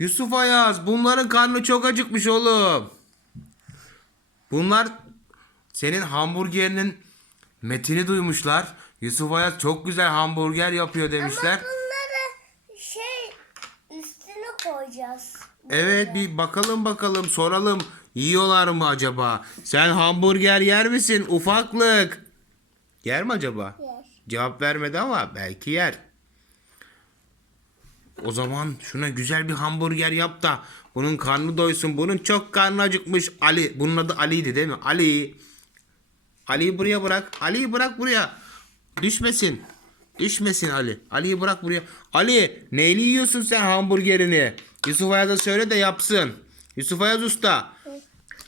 Yusuf Ayaz bunların karnı çok acıkmış oğlum. Bunlar senin hamburgerinin metini duymuşlar. Yusuf Ayaz çok güzel hamburger yapıyor demişler. Ama bunları şey üstüne koyacağız. Evet bir bakalım bakalım soralım. Yiyorlar mı acaba? Sen hamburger yer misin ufaklık? Yer mi acaba? Yer. Cevap vermedi ama belki yer. O zaman şuna güzel bir hamburger yap da bunun karnı doysun. Bunun çok karnı acıkmış. Ali. Bunun adı Ali'ydi değil mi? Ali. Ali'yi buraya bırak. Ali'yi bırak buraya. Düşmesin. Düşmesin Ali. Ali'yi bırak buraya. Ali neyle yiyorsun sen hamburgerini? Yusuf Ayaz'a söyle de yapsın. Yusuf Ayaz Usta.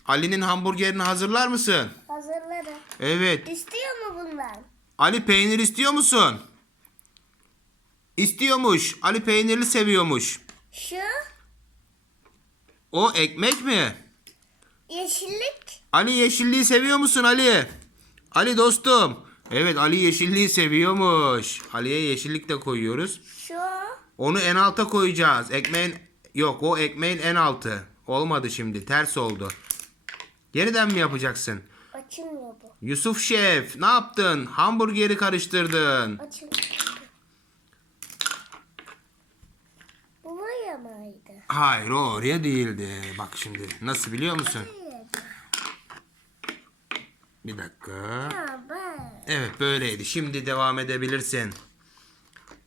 Ali'nin hamburgerini hazırlar mısın? Hazırladım. Evet. İstiyor mu bundan? Ali peynir istiyor musun? İstiyormuş. Ali peynirli seviyormuş. Şu O ekmek mi? yeşillik. Ali yeşilliği seviyor musun Ali? Ali dostum. Evet Ali yeşilliği seviyormuş. Ali'ye yeşillik de koyuyoruz. Şu Onu en alta koyacağız. Ekmeğin yok o ekmeğin en altı. Olmadı şimdi ters oldu. Yeniden mi yapacaksın? açılmıyor bu. Yusuf Şef ne yaptın? Hamburgeri karıştırdın. Açılmıyor. Bu buraya mıydı? Hayır o oraya değildi. Bak şimdi nasıl biliyor musun? Bir dakika. Evet böyleydi. Şimdi devam edebilirsin.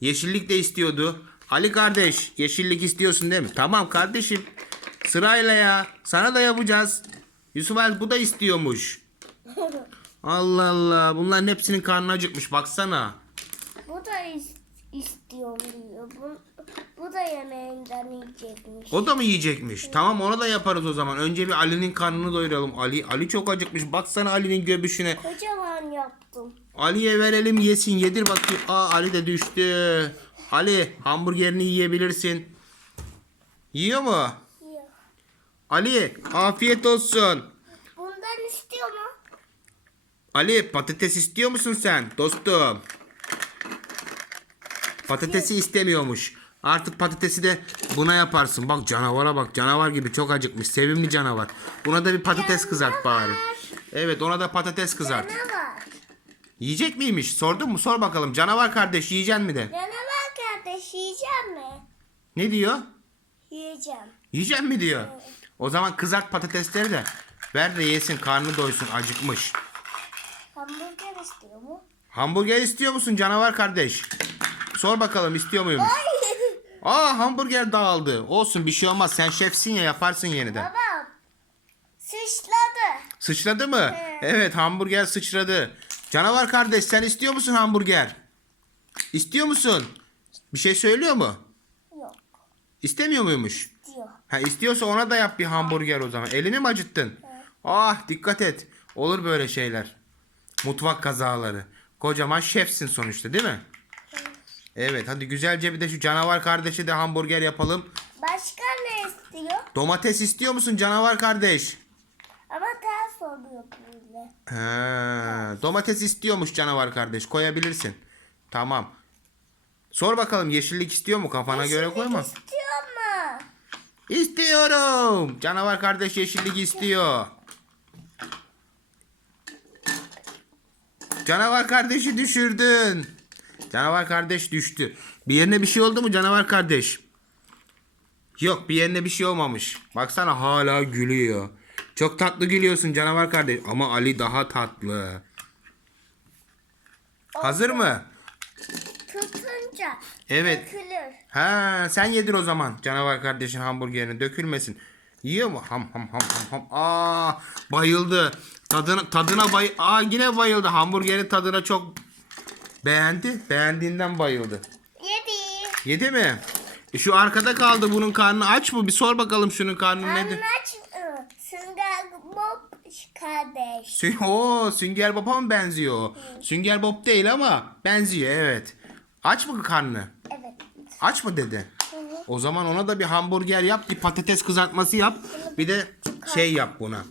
Yeşillik de istiyordu. Ali kardeş yeşillik istiyorsun değil mi? Tamam kardeşim. Sırayla ya. Sana da yapacağız. Yusuf Ali bu da istiyormuş. Allah Allah. Bunların hepsinin karnı acıkmış. Baksana. bu da is- istiyorum diyor. Bu, bu da yemeğinden yiyecekmiş. O da mı yiyecekmiş? Tamam ona da yaparız o zaman. Önce bir Ali'nin karnını doyuralım. Ali Ali çok acıkmış. Baksana Ali'nin göbüşüne. Kocaman yaptım. Ali'ye verelim yesin. Yedir bakayım. Aa Ali de düştü. Ali hamburgerini yiyebilirsin. Yiyor mu? Yiyor. Ali afiyet olsun. Bundan istiyor mu? Ali patates istiyor musun sen dostum? Patatesi istemiyormuş. Artık patatesi de buna yaparsın. Bak canavara bak. Canavar gibi çok acıkmış. Sevimli canavar. Buna da bir patates kızart bari. Evet ona da patates kızart. Yiyecek miymiş? Sordun mu? Sor bakalım. Canavar kardeş yiyecek mi de? Canavar kardeş yiyeceğim mi? Ne diyor? Yiyeceğim. Yiyecek mi diyor. O zaman kızart patatesleri de ver de yesin karnı doysun acıkmış. Hamburger istiyor mu? Hamburger istiyor musun canavar kardeş? Sor bakalım istiyor muymuş? Aa hamburger dağıldı. Olsun bir şey olmaz. Sen şefsin ya yaparsın yeniden. Baba sıçladı. Sıçradı mı? Evet. Evet hamburger sıçradı. Canavar kardeş sen istiyor musun hamburger? İstiyor musun? Bir şey söylüyor mu? Yok İstemiyor muymuş? diyor. Ha istiyorsa ona da yap bir hamburger o zaman. Elini mi acıttın? Ah dikkat et. Olur böyle şeyler. Mutfak kazaları. Kocaman şefsin sonuçta değil mi? Evet hadi güzelce bir de şu canavar kardeşi de hamburger yapalım. Başka ne istiyor? Domates istiyor musun canavar kardeş? Ama ters oluyor böyle. Domates istiyormuş canavar kardeş. Koyabilirsin. Tamam. Sor bakalım yeşillik istiyor mu? Kafana göre Yeşillik koyma. istiyor mu? İstiyorum. Canavar kardeş yeşillik istiyor. Canavar kardeşi düşürdün. Canavar kardeş düştü. Bir yerine bir şey oldu mu canavar kardeş? Yok bir yerine bir şey olmamış. Baksana hala gülüyor. Çok tatlı gülüyorsun canavar kardeş. Ama Ali daha tatlı. Hazır mı? Tutunca Evet. dökülür. Ha sen yedir o zaman canavar kardeşin hamburgerini dökülmesin. Yiyor mu? Ham ham ham ham ham. Aa bayıldı. Tadına tadına bay Aa yine bayıldı. Hamburgerin tadına çok beğendi. Beğendiğinden bayıldı. Yedi. Yedi mi? E şu arkada kaldı bunun karnı aç mı? Bir sor bakalım şunun karnı nedir? Anlaç ı, Sünger Bob kardeş. Sü Oo, Sünger Bob'a mı benziyor? Sünger Bob değil ama benziyor evet. Aç mı karnı? Evet. Aç mı dedi? O zaman ona da bir hamburger yap, bir patates kızartması yap. Bir de şey yap buna.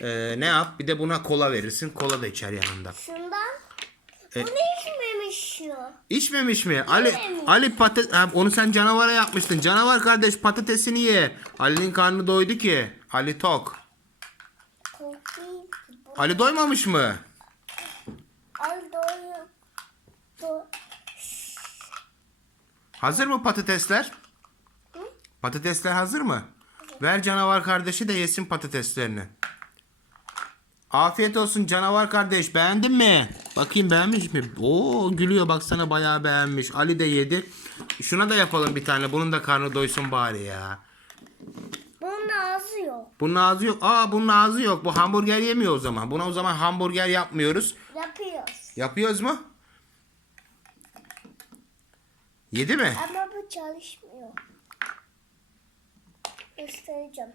Ee, ne yap? Bir de buna kola verirsin. Kola da içer yanında. Şundan. E- Bu ne içmemiş mi? Ali. Ali patates onu sen canavara yapmıştın. Canavar kardeş patatesini ye. Ali'nin karnı doydu ki. Ali tok. Ali doymamış mı? Al doyum. Do Hazır mı patatesler? Patatesler hazır mı? Ver canavar kardeşi de yesin patateslerini. Afiyet olsun canavar kardeş. Beğendin mi? Bakayım beğenmiş mi? Oo gülüyor baksana bayağı beğenmiş. Ali de yedi. Şuna da yapalım bir tane. Bunun da karnı doysun bari ya. Bunun ağzı yok. Bunun ağzı yok. Aa bunun ağzı yok. Bu hamburger yemiyor o zaman. Buna o zaman hamburger yapmıyoruz. Yapıyoruz. Yapıyoruz mu? Yedi mi? Ama bu çalışmıyor. Göstereceğim.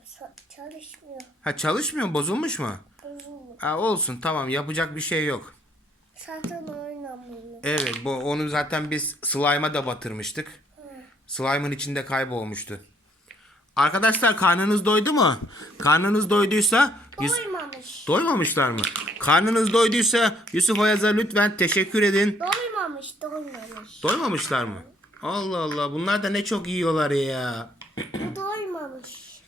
Çalışmıyor. Ha çalışmıyor mu? Bozulmuş mu? Bozulmuyor. Ha olsun tamam yapacak bir şey yok. Zaten oynamıyor. Evet bu onu zaten biz slime'a da batırmıştık. Slime'ın içinde kaybolmuştu. Arkadaşlar karnınız doydu mu? Karnınız doyduysa Yus- Doymamış. doymamışlar mı? Karnınız doyduysa Yusuf Ayaz'a lütfen teşekkür edin. Doymamış. Doymamış. Doymamışlar mı? Allah Allah bunlar da ne çok yiyorlar ya. Doymamış.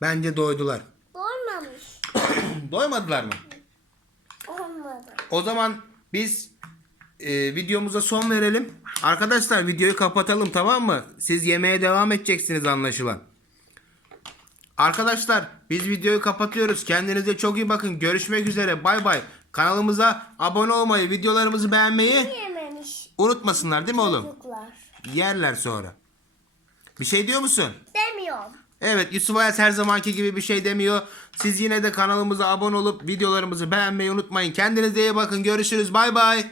Bence doydular. Doymamış. Doymadılar mı? O zaman biz e, videomuza son verelim. Arkadaşlar videoyu kapatalım tamam mı? Siz yemeğe devam edeceksiniz anlaşılan. Arkadaşlar biz videoyu kapatıyoruz. Kendinize çok iyi bakın. Görüşmek üzere. Bay bay. Kanalımıza abone olmayı, videolarımızı beğenmeyi Yememiş unutmasınlar değil mi oğlum? çocuklar. Yerler sonra. Bir şey diyor musun? Evet Yusuf Ayaz her zamanki gibi bir şey demiyor. Siz yine de kanalımıza abone olup videolarımızı beğenmeyi unutmayın. Kendinize iyi bakın. Görüşürüz. Bay bay.